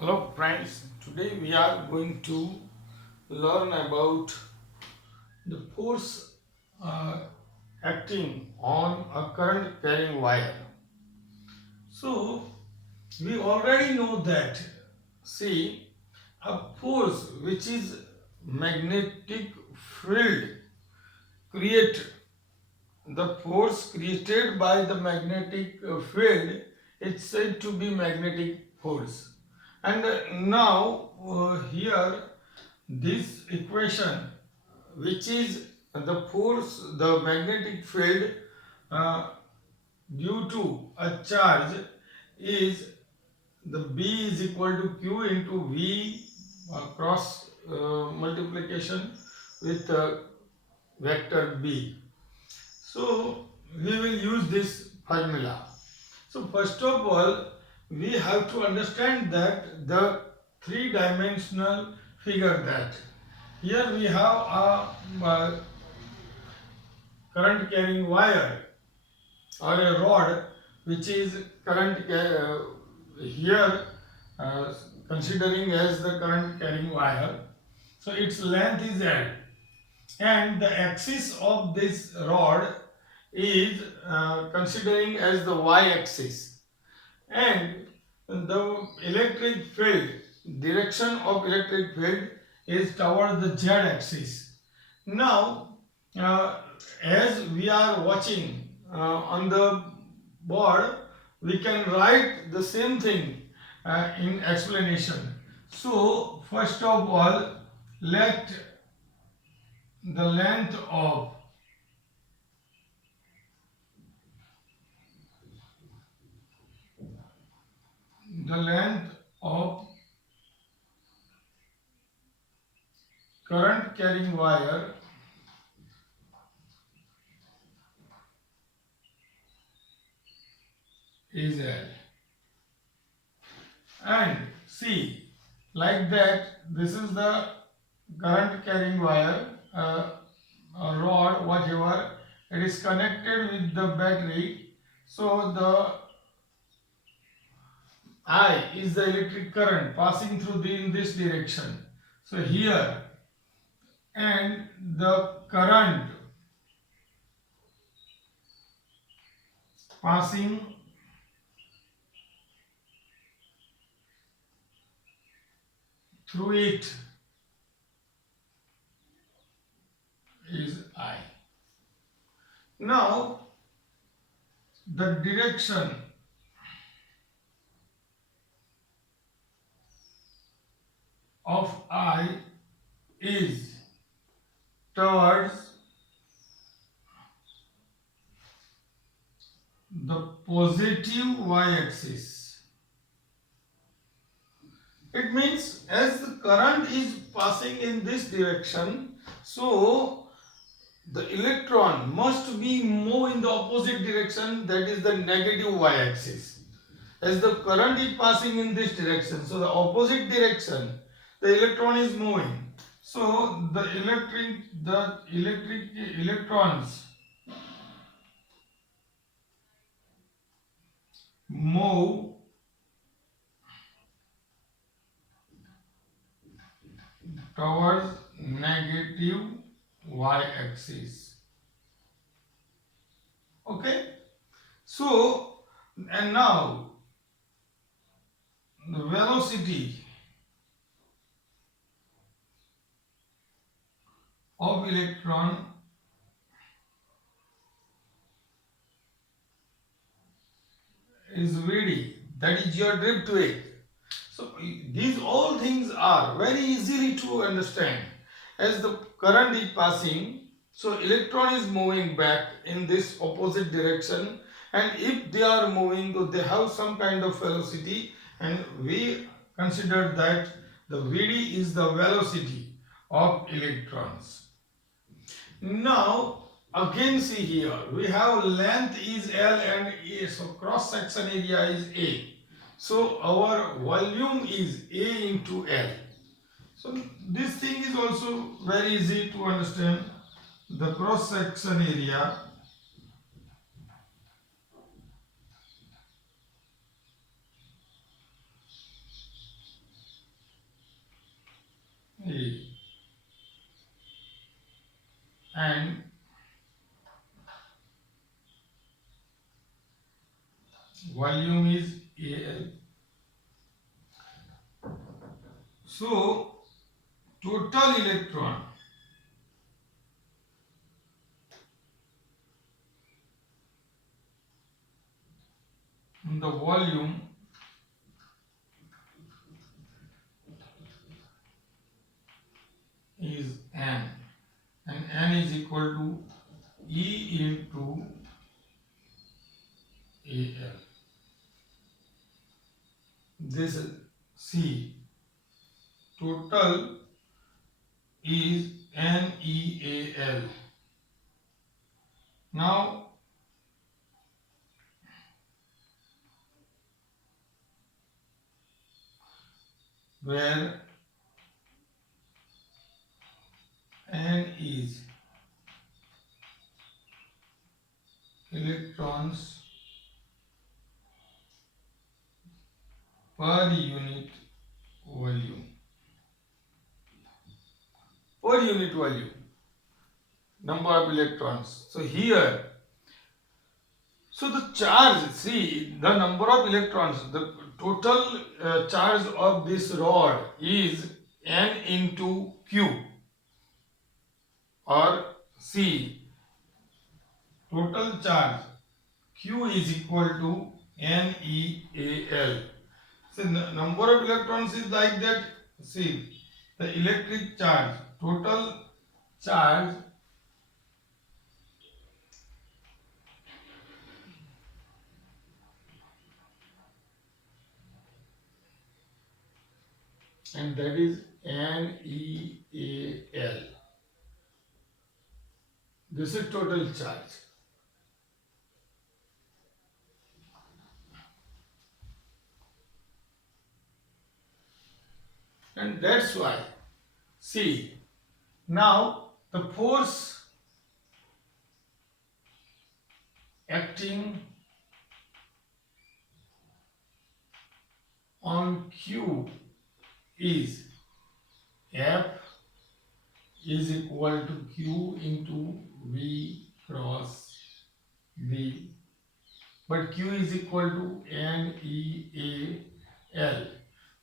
Hello friends, today we are going to learn about the force uh, acting on a current carrying wire. So we already know that, see, a force which is magnetic field create the force created by the magnetic field is said to be magnetic force. And now here this equation, which is the force, the magnetic field uh, due to a charge, is the B is equal to Q into V cross multiplication with vector B. So we will use this formula. So first of all, we have to understand that the three-dimensional figure, that here we have a current carrying wire or a rod which is here uh, considering as the current carrying wire. So its length is L, and the axis of this rod is considering as the y-axis, and the electric field, direction of electric field is toward the z-axis. Now as we are watching on the board, we can write the same thing in explanation. So first of all, let the length of the length of current carrying wire is L. And see, like that, this is the current carrying wire, a rod, whatever, it is connected with the battery. So the I is the electric current passing through in this direction. So here, and the current passing through it is I. Now the direction of I is towards the positive y-axis. It means as the current is passing in this direction, so the electron must be move in the opposite direction, that is the negative y-axis. As the current is passing in this direction, so the opposite direction, the electron is moving. So the electric electrons move towards negative y-axis. Okay. So, and now the velocity of electron is Vd, that is your drift weight. So these all things are very easily to understand. As the current is passing, so electron is moving back in this opposite direction, and if they are moving, so they have some kind of velocity, and we consider that the Vd is the velocity of electrons. Now again see here, we have length is L and A, so cross section area is A. So our volume is A into L. So this thing is also very easy to understand. The cross section area volume is Al. So total electron in the volume is N, and N is equal to E into Al. This is C. Total is NeAl. Now where N is electrons per unit volume. Per unit volume, number of electrons. So here, so the charge, see the number of electrons, the total charge of this rod is N into Q, or C, total charge Q is equal to NeAl. So number of electrons is like that. See the electric charge, total charge, and that is NeAl. This is total charge. And that's why, see, now the force acting on Q is F is equal to Q into V cross V, but Q is equal to NeAl.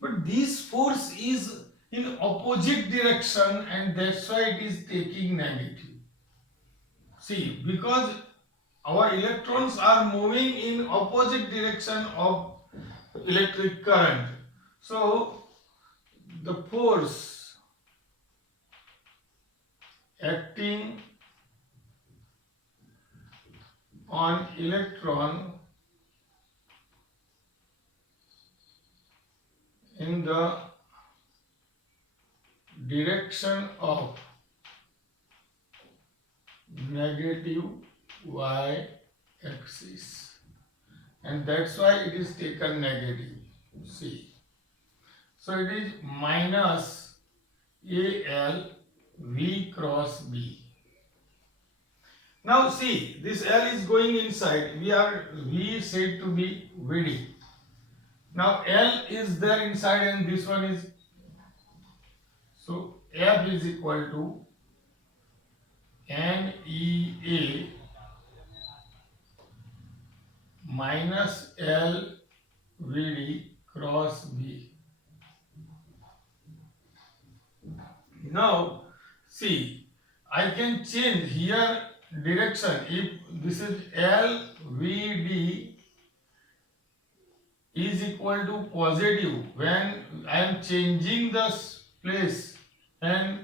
But this force is in opposite direction, and that's why it is taking negative. See, because our electrons are moving in opposite direction of electric current, so the force acting on electron in the direction of negative y axis, and that's why it is taken negative. See, so it is minus Al V cross B. Now see, this L is going inside. V is said to be Vd. Now L is there inside, and this one is, so F is equal to NeA minus L Vd cross B. Now see, I can change here direction. If this is L Vd is equal to positive, when I am changing the place and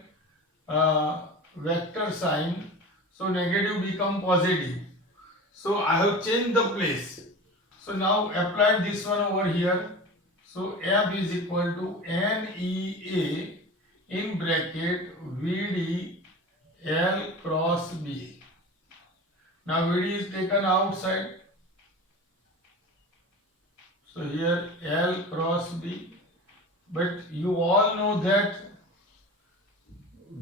vector sign, so negative become positive. So I have changed the place. So now apply this one over here. So F is equal to NeA in bracket Vd L cross B. Now Vd is taken outside. So here L cross B. But you all know that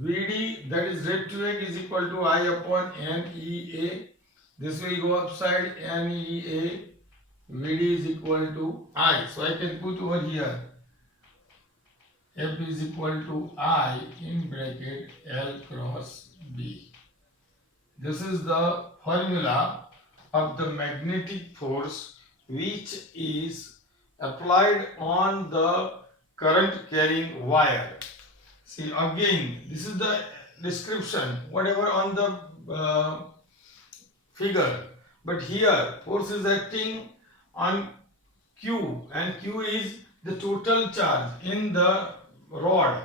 Vd, that is red to egg, is equal to I upon NeA. This will go upside, NeA. Vd is equal to I. So I can put over here F is equal to I in bracket L cross B. This is the formula of the magnetic force which is applied on the current carrying wire. See again, this is the description, whatever on the figure. But here, force is acting on Q, and Q is the total charge in the rod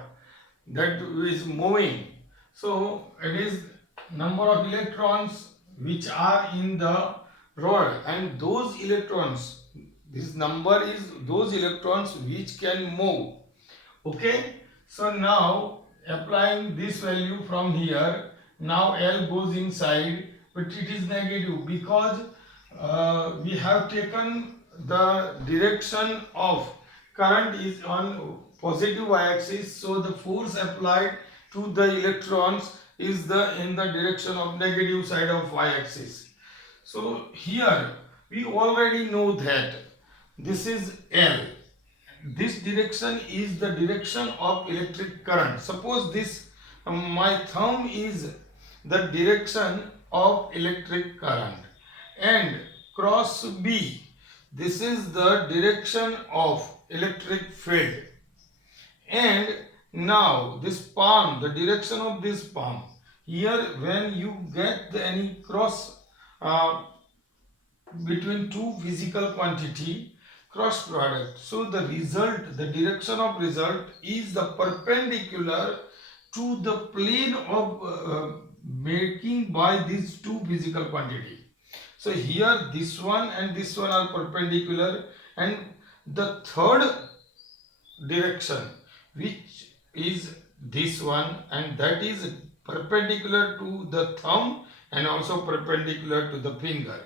that is moving. So it is number of electrons which are in the rod, and those electrons, this number is those electrons which can move. Okay, so now applying this value from here, now L goes inside, but it is negative because we have taken the direction of current is on positive y-axis, so the force applied to the electrons is the in the direction of negative side of y-axis. So here we already know that this is L. This direction is the direction of electric current. Suppose this my thumb is the direction of electric current, and cross B, this is the direction of electric field. And now this palm, the direction of this palm, here when you get any cross between two physical quantity, cross product, so the result, the direction of result is the perpendicular to the plane of making by these two physical quantity. So here this one and this one are perpendicular, and the third direction which is this one, and that is perpendicular to the thumb and also perpendicular to the finger.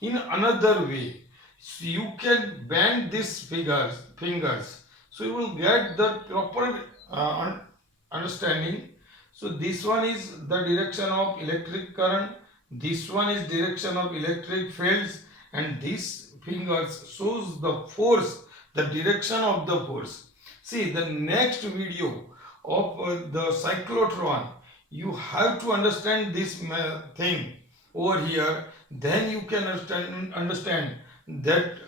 In another way, so you can bend these fingers, so you will get the proper understanding. So this one is the direction of electric current, this one is direction of electric fields, and this fingers shows the force, the direction of the force. See the next video of the cyclotron, you have to understand this thing over here, then you can understand that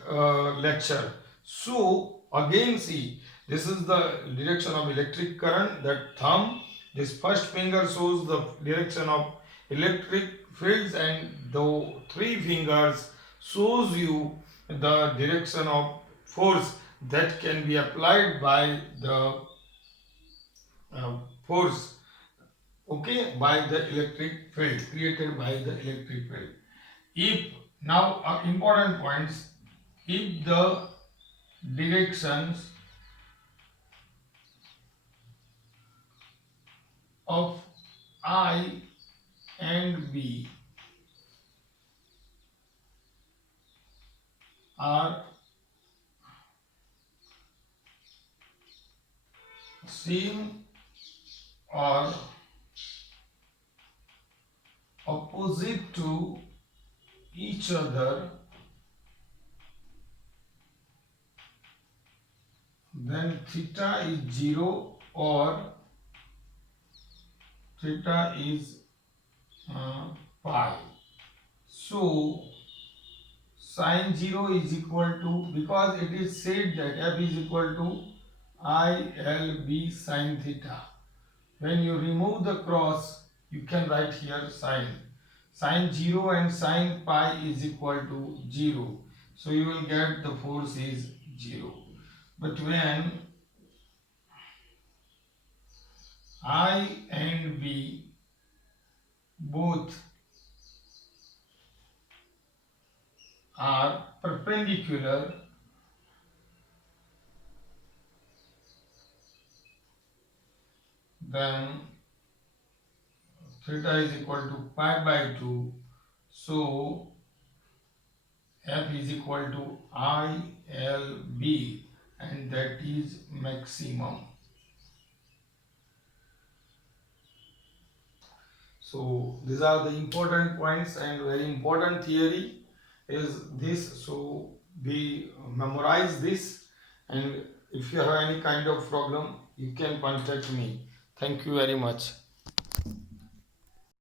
lecture. So again see, this is the direction of electric current, that thumb, this first finger shows the direction of electric fields, and the three fingers shows you the direction of force that can be applied by the force, okay, by the electric field, created by the electric field. If now important points, if the directions of I and B are same or opposite to each other, then theta is 0 or theta is pi. So sine 0 is equal to, because it is said that f is equal to ILB sine theta. When you remove the cross, you can write here sine. Sine 0 and sine pi is equal to 0. So you will get the force is 0. But when I and B both are perpendicular, then theta is equal to pi by 2. So F is equal to ILB, and that is maximum. So these are the important points, and very important theory is this. So we memorize this, and if you have any kind of problem, you can contact me. Thank you very much.